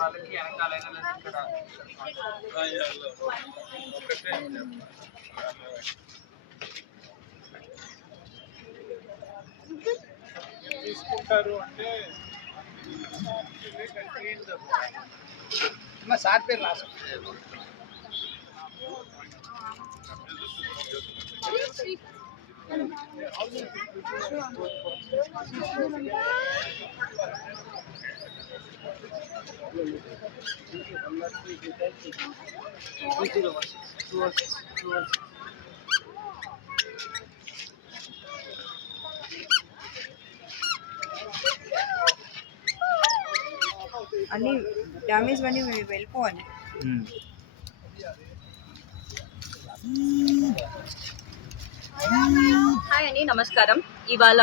వాళ్ళకి వెనకాలైనా ఇక్కడ తీసుకుంటారు అంటే సార్ పేరు రాసు అన్ని డ్యామేజ్ అన్నీ వెళ్ళిపోవాలి. హాయ్ అండి, నమస్కారం. ఇవాళ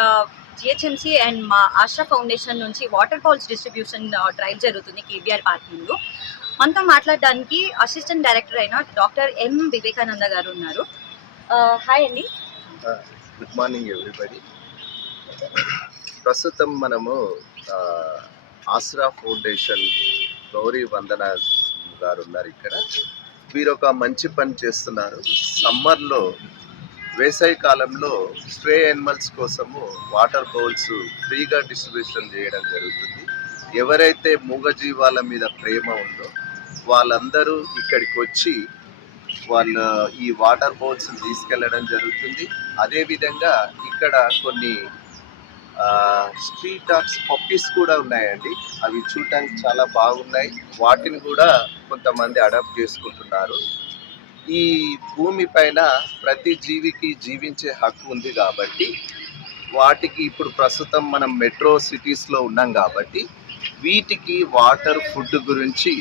జిహెచ్ఎంసీ అండ్ మా ఆశా ఫౌండేషన్ నుంచి వాటర్ ఫాల్స్ డిస్ట్రిబ్యూషన్ డ్రైవ్ జరుగుతుంది కేబీఆర్ పార్కింగ్లో. మనతో మాట్లాడడానికి అసిస్టెంట్ డైరెక్టర్ అయిన డాక్టర్ ఎం వివేకానంద గారు ఉన్నారు. హాయ్ అండి. Good morning everybody. ప్రస్తుతం మనము ఆసరా ఫౌండేషన్ గౌరీ వందన గారు ఉన్నారు ఇక్కడ. వీరు ఒక మంచి పని చేస్తున్నారు. సమ్మర్లో వేసవి కాలంలో స్ట్రే యానిమల్స్ కోసము వాటర్ బౌల్స్ ఫ్రీగా డిస్ట్రిబ్యూషన్ చేయడం జరుగుతుంది. ఎవరైతే మూగజీవాల మీద ప్రేమ ఉందో వాళ్ళందరూ ఇక్కడికి వచ్చి వాళ్ళ ఈ వాటర్ బౌల్స్ తీసుకెళ్ళడం జరుగుతుంది. అదేవిధంగా ఇక్కడ కొన్ని స్ట్రీట్ డాగ్స్ పప్పీస్ కూడా ఉన్నాయండి. అవి చూడటానికి చాలా బాగున్నాయి. వాటిని కూడా కొంతమంది అడాప్ట్ చేసుకుంటున్నారు. ఈ భూమి పైన ప్రతి జీవికి జీవించే హక్కు ఉంది కాబట్టి వాటికి ఇప్పుడు ప్రస్తుతం మనం మెట్రో సిటీస్లో ఉన్నాం కాబట్టి వీటికి వాటర్, ఫుడ్ గురించి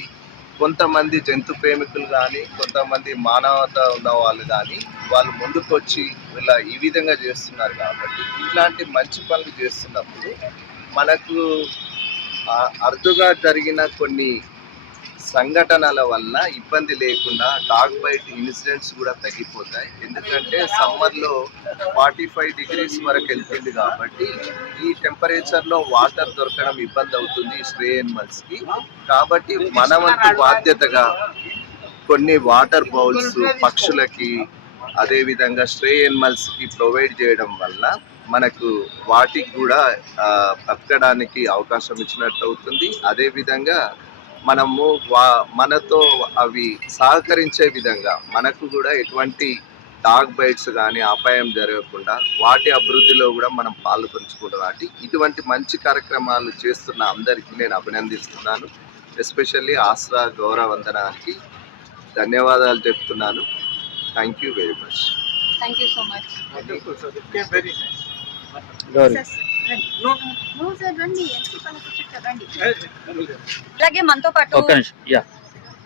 కొంతమంది జంతు ప్రేమికులు కానీ కొంతమంది మానవత ఉన్న వాళ్ళు కానీ వాళ్ళు ముందుకొచ్చి ఇలా ఈ విధంగా చేస్తున్నారు కాబట్టి ఇట్లాంటి మంచి పనులు చేస్తున్నప్పుడు మనకు అరుదుగా జరిగిన కొన్ని సంఘటనల వలన ఇబ్బంది లేకుండా డాగ్ బైట్ ఇన్సిడెంట్స్ కూడా తగ్గిపోతాయి. ఎందుకంటే సమ్మర్లో 45 degrees వరకు వెళ్తుంది కాబట్టి ఈ టెంపరేచర్లో వాటర్ దొరకడం ఇబ్బంది అవుతుంది స్ట్రే యానిమల్స్కి. కాబట్టి మన వంతు బాధ్యతగా కొన్ని వాటర్ బౌల్స్ పక్షులకి అదేవిధంగా స్ట్రే యానిమల్స్కి ప్రొవైడ్ చేయడం వల్ల మనకు వాటికి కూడా బతకడానికి అవకాశం ఇచ్చినట్టు అవుతుంది. అదేవిధంగా మనము మనతో అవి సహకరించే విధంగా మనకు కూడా ఎటువంటి డాగ్ బైట్స్ కానీ అపాయం జరగకుండా వాటి అభివృద్ధిలో కూడా మనం పాల్పంచుకుంటాం. కాబట్టి ఇటువంటి మంచి కార్యక్రమాలు చేస్తున్న అందరికీ నేను అభినందిస్తున్నాను. ఎస్పెషల్లీ ఆసరా గౌరవ వందనానికి ధన్యవాదాలు చెప్తున్నాను. Thank you very much. Thank you so much.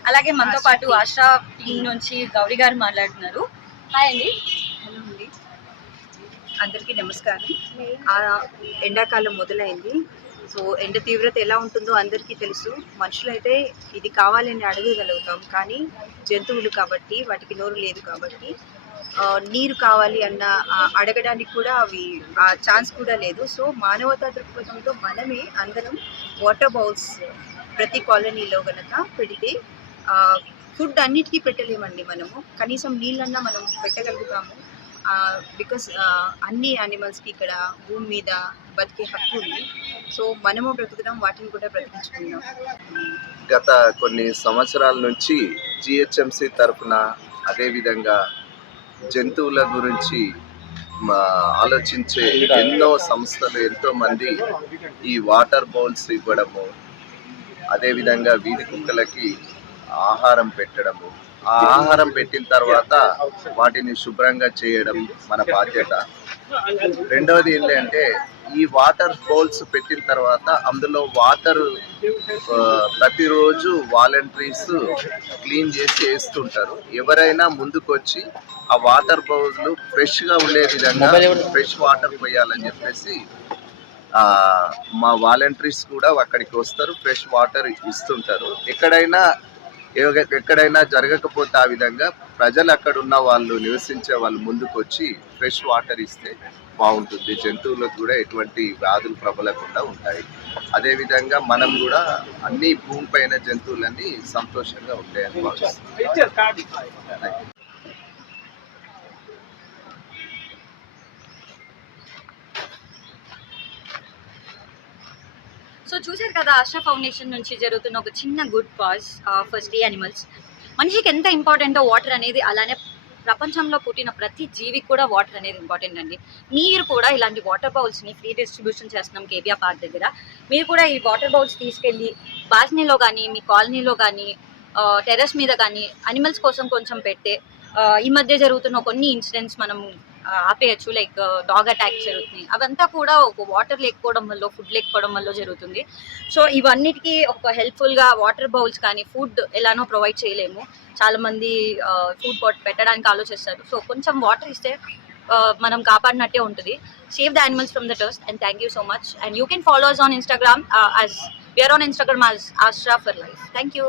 అలాగే మనతో పాటు ఆశా టీం నుంచి గౌరీ గారు మాట్లాడుతున్నారు. హాయ్ అండి. హలో అండి, అందరికీ నమస్కారం. ఎండాకాలం మొదలైంది. సో ఎండ తీవ్రత ఎలా ఉంటుందో అందరికీ తెలుసు. మనుషులైతే ఇది కావాలని అడగగలుగుతాం, కానీ జంతువులు కాబట్టి వాటికి నోరు లేదు కాబట్టి నీరు కావాలి అన్న అడగడానికి కూడా అవి ఆ ఛాన్స్ కూడా లేదు. సో మానవతా దృక్పథంతో మనమే అందరం వాటర్ బౌల్స్ ప్రతి కాలనీలో గనక పెడితే ఫుడ్ అన్నిటికీ పెట్టలేమండి. మనము కనీసం నీళ్ళన్నా మనం పెట్టగలుగుతాము. బికాస్ అన్ని యానిమల్స్కి ఇక్కడ భూమి మీద బతికే హక్కు ఉంది. సో మనము బ్రతుకుదాం, వాటిని కూడా బ్రతికించుకుందాం. గత కొన్ని సంవత్సరాల నుంచి జిహెచ్ఎంసి తరఫున అదేవిధంగా జంతువుల గురించి ఆలోచించే ఎన్నో సంస్థలు, ఎంతో మంది ఈ వాటర్ బౌల్స్ ఇవ్వడము, అదేవిధంగా వీధి కుక్కలకి ఆహారం పెట్టడము, ఆ ఆహారం పెట్టిన తర్వాత వాటిని శుభ్రంగా చేయడం మన బాధ్యత. రెండవది ఏంటంటే ఈ వాటర్ బౌల్స్ పెట్టిన తర్వాత అందులో వాటర్ ప్రతిరోజు వాలంటీర్స్ క్లీన్ చేసి వేస్తుంటారు. ఎవరైనా ముందుకొచ్చి ఆ వాటర్ బౌల్స్ ఫ్రెష్గా ఉండే విధంగా ఫ్రెష్ వాటర్ పోయాలని చెప్పేసి మా వాలంటీర్స్ కూడా అక్కడికి వస్తారు, ఫ్రెష్ వాటర్ ఇస్తుంటారు. ఎక్కడైనా జరగకపోతే ఆ విధంగా ప్రజలు అక్కడ ఉన్న వాళ్ళు నివసించే వాళ్ళు ముందుకు వచ్చి ఫ్రెష్ వాటర్ ఇస్తే బాగుంటుంది. జంతువులకు కూడా ఎటువంటి వ్యాధులు ప్రబలకుండా ఉంటాయి. అదేవిధంగా మనం కూడా అన్ని భూమిపైన జంతువులన్నీ సంతోషంగా ఉంటాయని భావిస్తున్నాం. సో చూశారు కదా, ఆశా ఫౌండేషన్ నుంచి జరుగుతున్న ఒక చిన్న good cause for stay animals. మనిషికి ఎంత ఇంపార్టెంటో వాటర్ అనేది, అలానే ప్రపంచంలో పుట్టిన ప్రతి జీవికి కూడా వాటర్ అనేది ఇంపార్టెంట్ అండి. మీరు కూడా ఇలాంటి వాటర్ బౌల్స్ని ఫ్రీ డిస్ట్రిబ్యూషన్ చేస్తున్నాం కేబీఆర్ పార్క్ దగ్గర. మీరు కూడా ఈ వాటర్ బౌల్స్ తీసుకెళ్ళి బాల్కనీలో కానీ, మీ కాలనీలో కానీ, టెర్రస్ మీద కానీ అనిమల్స్ కోసం కొంచెం పెడితే ఈ మధ్య జరుగుతున్న కొన్ని ఇన్సిడెంట్స్ మనం ఆపేయచ్చు. లైక్ డాగ్ అటాక్ జరుగుతుంది, అవంతా కూడా ఒక వాటర్ లేకపోవడం వల్ల, ఫుడ్ లేకపోవడం వల్ల జరుగుతుంది. సో ఇవన్నిటికీ ఒక హెల్ప్ఫుల్గా వాటర్ బౌల్స్ కానీ ఫుడ్ ఎలానో ప్రొవైడ్ చేయలేము. చాలామంది ఫుడ్ పెట్టడానికి ఆలోచిస్తారు. సో కొంచెం వాటర్ ఇస్తే మనం కాపాడినట్టే ఉంటుంది. Save the animals from the dust and thank you so much. And you can follow us on Instagram as we are on Instagram as Ashra for Life. Thank you.